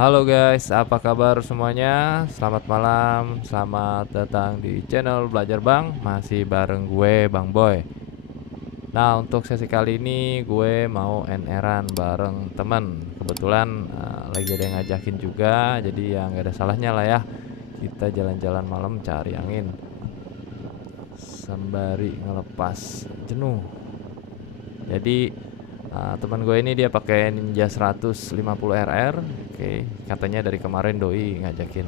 Halo guys, apa kabar semuanya? Selamat malam, selamat datang di channel Belajar Bang. Masih bareng gue, Bang Boy. Nah, untuk sesi kali ini gue mau NR-an bareng temen. Kebetulan lagi ada yang ngajakin juga, jadi ya nggak ada salahnya lah ya. Kita jalan-jalan malam cari angin sembari ngelepas jenuh. Jadi teman gue ini dia pakai Ninja 150 RR. Oke, katanya dari kemarin doi ngajakin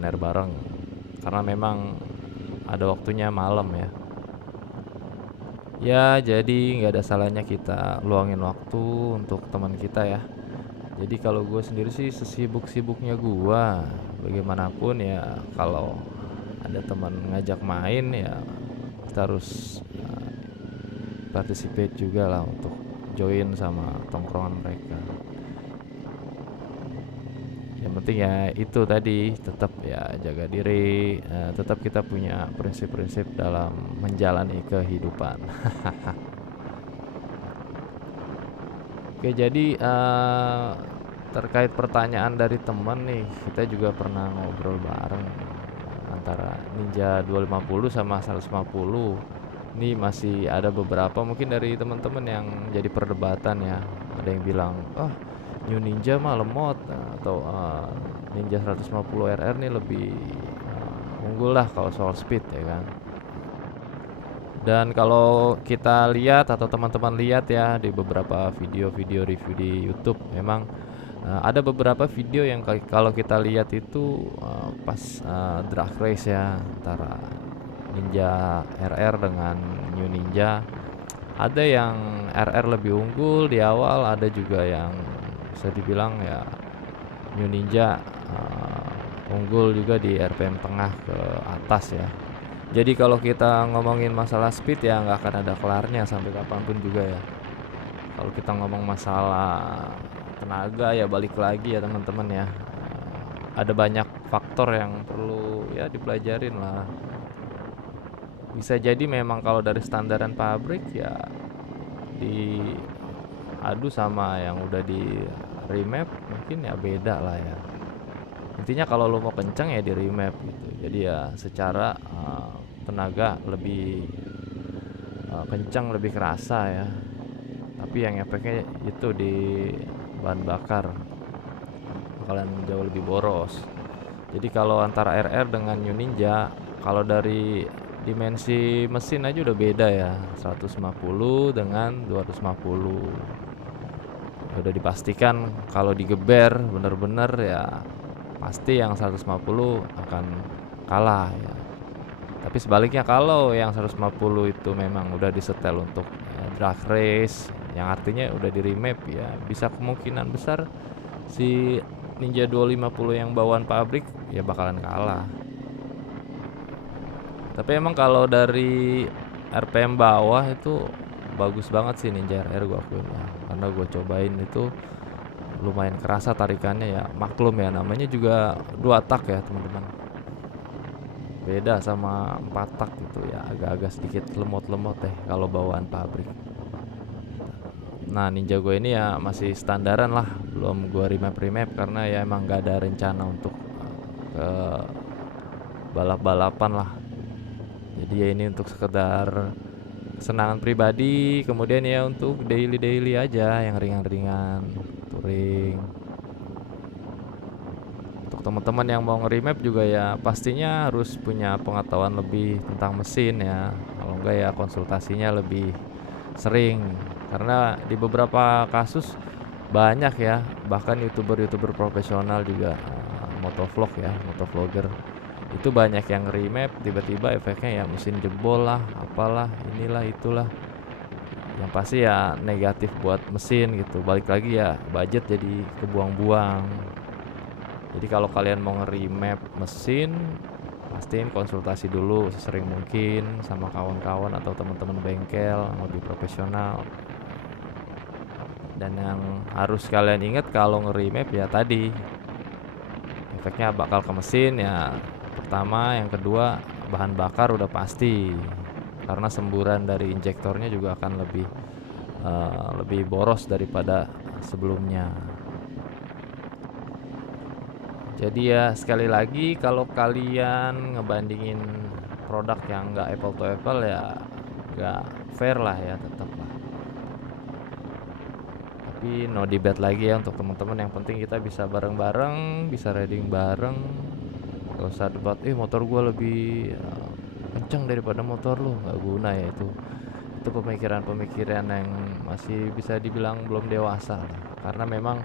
NR bareng karena memang ada waktunya malam ya. Ya, jadi nggak ada salahnya kita luangin waktu untuk teman kita ya. Jadi kalau gue sendiri sih sesibuk-sibuknya gue, bagaimanapun ya kalau ada teman ngajak main ya kita harus participate juga lah untuk join sama tongkrongan mereka. Yang penting ya itu tadi, tetap ya jaga diri, tetap kita punya prinsip-prinsip dalam menjalani kehidupan. Oke, jadi terkait pertanyaan dari teman nih, kita juga pernah ngobrol bareng antara Ninja 250 sama 150. Ini masih ada beberapa mungkin dari teman-teman yang jadi perdebatan ya. Ada yang bilang, New Ninja mah lemot, atau Ninja 150 RR nih lebih unggul lah kalau soal speed ya kan. Dan kalau kita lihat atau teman-teman lihat ya di beberapa video-video review di YouTube, memang ada beberapa video yang kalau kita lihat itu pas drag race ya antara Ninja RR dengan New Ninja, ada yang RR lebih unggul di awal, ada juga yang bisa dibilang ya New Ninja unggul juga di RPM tengah ke atas ya. Jadi kalau kita ngomongin masalah speed ya nggak akan ada kelarnya sampai kapanpun juga ya. Kalau kita ngomong masalah tenaga ya balik lagi ya teman-teman ya. Ada banyak faktor yang perlu ya dipelajarin lah. Bisa jadi memang kalau dari standaran pabrik ya diadu sama yang udah di remap mungkin ya beda lah ya. Intinya kalau lo mau kencang ya di remap gitu. Jadi ya secara tenaga lebih kencang, lebih kerasa ya. Tapi yang efeknya itu di bahan bakar bakalan jauh lebih boros. Jadi kalau antara RR dengan New Ninja, kalau dari dimensi mesin aja udah beda ya, 150 dengan 250. Udah dipastikan kalau digeber bener-bener ya pasti yang 150 akan kalah ya. Tapi sebaliknya kalau yang 150 itu memang udah disetel untuk drag race, yang artinya udah di remap ya, bisa kemungkinan besar si Ninja 250 yang bawaan pabrik ya bakalan kalah. Tapi emang kalau dari RPM bawah itu bagus banget sih Ninja RR, gue akuin ya. Karena gue cobain itu lumayan kerasa tarikannya ya. Maklum ya namanya juga 2 tak ya teman-teman. Beda sama 4 tak gitu ya, agak-agak sedikit lemot-lemot deh kalau bawaan pabrik. Nah Ninja gue ini ya masih standaran lah, belum gue remap karena ya emang gak ada rencana untuk ke balap-balapan lah. Jadi ya ini untuk sekedar kesenangan pribadi, kemudian ya untuk daily aja yang ringan-ringan, touring. Untuk teman-teman yang mau nge-remap juga ya pastinya harus punya pengetahuan lebih tentang mesin ya. Kalau enggak ya konsultasinya lebih sering, karena di beberapa kasus banyak ya, bahkan youtuber profesional juga motovlog ya, motovlogger itu banyak yang remap tiba-tiba efeknya ya mesin jebol lah, apalah, inilah itulah, yang pasti ya negatif buat mesin gitu. Balik lagi ya budget jadi kebuang-buang. Jadi kalau kalian mau nge-remap mesin, pastiin konsultasi dulu sesering mungkin sama kawan-kawan atau teman-teman bengkel yang lebih profesional. Dan yang harus kalian ingat kalau nge-remap ya tadi, efeknya bakal ke mesin ya. Pertama, yang kedua bahan bakar udah pasti, karena semburan dari injektornya juga akan lebih boros daripada sebelumnya. Jadi ya sekali lagi kalau kalian ngebandingin produk yang nggak apple to apple ya nggak fair lah ya, tetap lah. Tapi no debate lagi ya untuk teman-teman, yang penting kita bisa bareng-bareng, bisa riding bareng. Gak usah debat, motor gue lebih kenceng daripada motor lu, nggak guna ya itu. Itu pemikiran-pemikiran yang masih bisa dibilang belum dewasa lah. Karena memang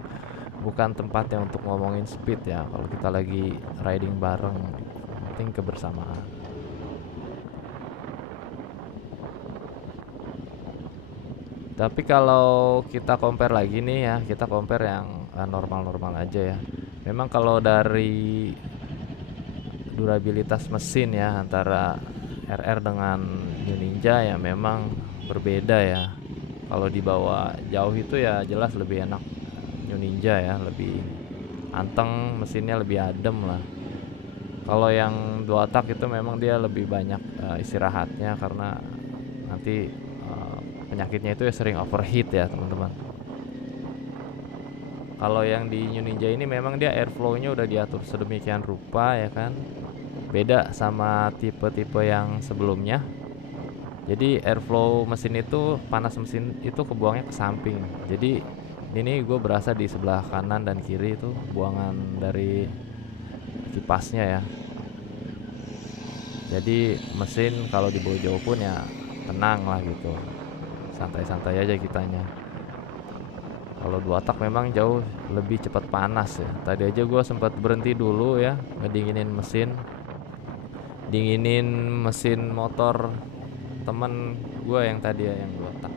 bukan tempatnya untuk ngomongin speed ya kalau kita lagi riding bareng. Penting kebersamaan. Tapi kalau kita compare lagi nih ya, kita compare yang normal-normal aja ya. Memang kalau dari durabilitas mesin ya antara RR dengan New Ninja ya memang berbeda ya. Kalau dibawa jauh itu ya jelas lebih enak New Ninja ya, lebih anteng, mesinnya lebih adem lah. Kalau yang dua tak itu memang dia lebih banyak istirahatnya karena nanti penyakitnya itu ya sering overheat ya teman-teman. Kalau yang di New Ninja ini memang dia airflow-nya udah diatur sedemikian rupa ya kan. Beda sama tipe-tipe yang sebelumnya. Jadi airflow mesin itu, panas mesin itu kebuangnya ke samping. Jadi ini gue berasa di sebelah kanan dan kiri itu buangan dari kipasnya ya. Jadi mesin kalau dibawa jauh pun ya tenang lah gitu, santai-santai aja kitanya. Kalau dua tak memang jauh lebih cepat panas ya. Tadi aja gue sempat berhenti dulu ya, ngedinginin mesin motor temen gue yang tadi ya, yang dua tak.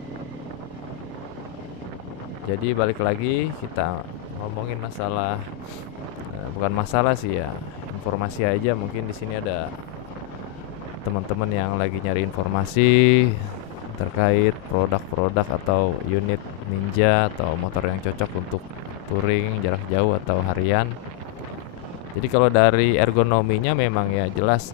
Jadi balik lagi kita ngomongin masalah, bukan masalah sih ya, informasi aja. Mungkin di sini ada teman-teman yang lagi nyari informasi terkait produk-produk atau unit Ninja atau motor yang cocok untuk touring jarak jauh atau harian. Jadi kalau dari ergonominya memang ya jelas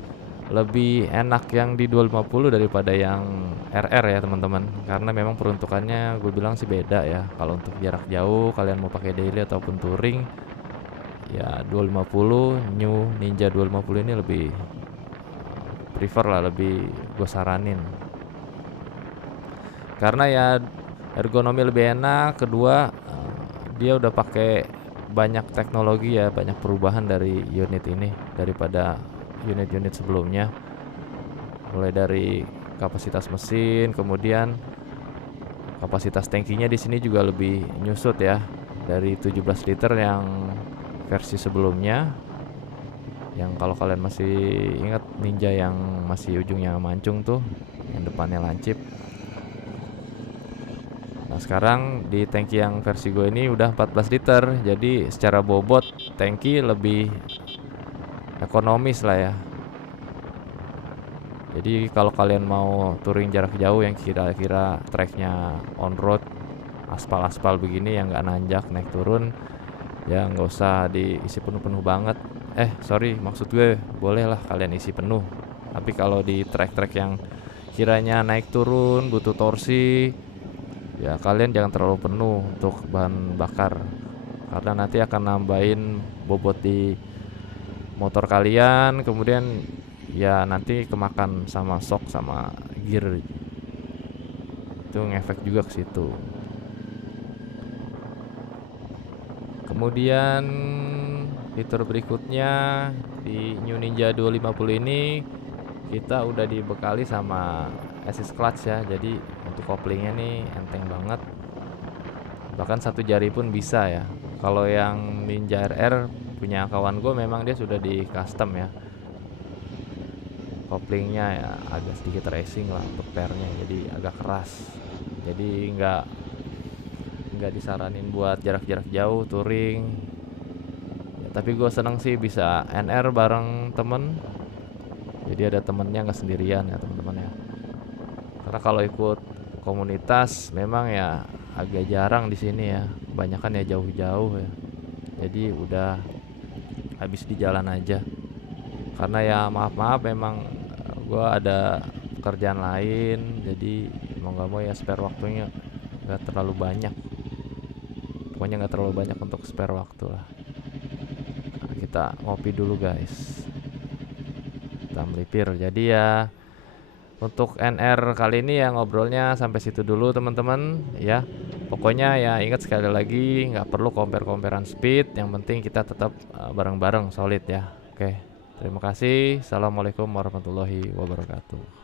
lebih enak yang di 250 daripada yang RR ya teman-teman, karena memang peruntukannya gue bilang sih beda ya. Kalau untuk jarak jauh kalian mau pakai daily ataupun touring ya 250, New Ninja 250 ini lebih prefer lah, lebih gue saranin karena ya ergonomi lebih enak. Kedua dia udah pakai banyak teknologi ya, banyak perubahan dari unit ini daripada unit-unit sebelumnya, mulai dari kapasitas mesin, kemudian kapasitas tangkinya di sini juga lebih nyusut ya, dari 17 liter yang versi sebelumnya, yang kalau kalian masih ingat Ninja yang masih ujungnya mancung tuh, yang depannya lancip. Nah sekarang di tangki yang versi gue ini udah 14 liter, jadi secara bobot tangki lebih ekonomis lah ya. Jadi kalau kalian mau touring jarak jauh yang kira-kira tracknya on road, aspal-aspal begini yang nggak nanjak naik turun, ya nggak usah diisi penuh-penuh banget. Maksud gue bolehlah kalian isi penuh. Tapi kalau di track-track yang kiranya naik turun butuh torsi, ya kalian jangan terlalu penuh untuk bahan bakar, karena nanti akan nambahin bobot di motor kalian, kemudian ya nanti kemakan sama shock sama gear, itu ngefek juga ke situ. Kemudian fitur berikutnya di New Ninja 250 ini kita udah dibekali sama assist clutch ya. Jadi untuk koplingnya nih enteng banget, bahkan satu jari pun bisa ya. Kalau yang Ninja RR punya kawan gue memang dia sudah di custom ya, koplingnya ya agak sedikit racing lah untuk pairnya, jadi agak keras. Jadi nggak disaranin buat jarak-jarak jauh touring ya, tapi gue seneng sih bisa NR bareng temen, jadi ada temennya nggak sendirian ya teman-teman ya. Karena kalau ikut komunitas memang ya agak jarang di sini ya, kebanyakan ya jauh-jauh ya, jadi udah habis di jalan aja. Karena ya maaf memang gue ada pekerjaan lain, jadi mau nggak mau ya spare waktunya nggak terlalu banyak. Pokoknya nggak terlalu banyak untuk spare waktu lah. Nah, kita ngopi dulu guys. Kita melipir. Jadi ya untuk NR kali ini ya ngobrolnya sampai situ dulu teman-teman ya. Pokoknya ya ingat sekali lagi nggak perlu compare-comparean speed, yang penting kita tetap bareng-bareng solid ya. Oke, terima kasih. Assalamualaikum warahmatullahi wabarakatuh.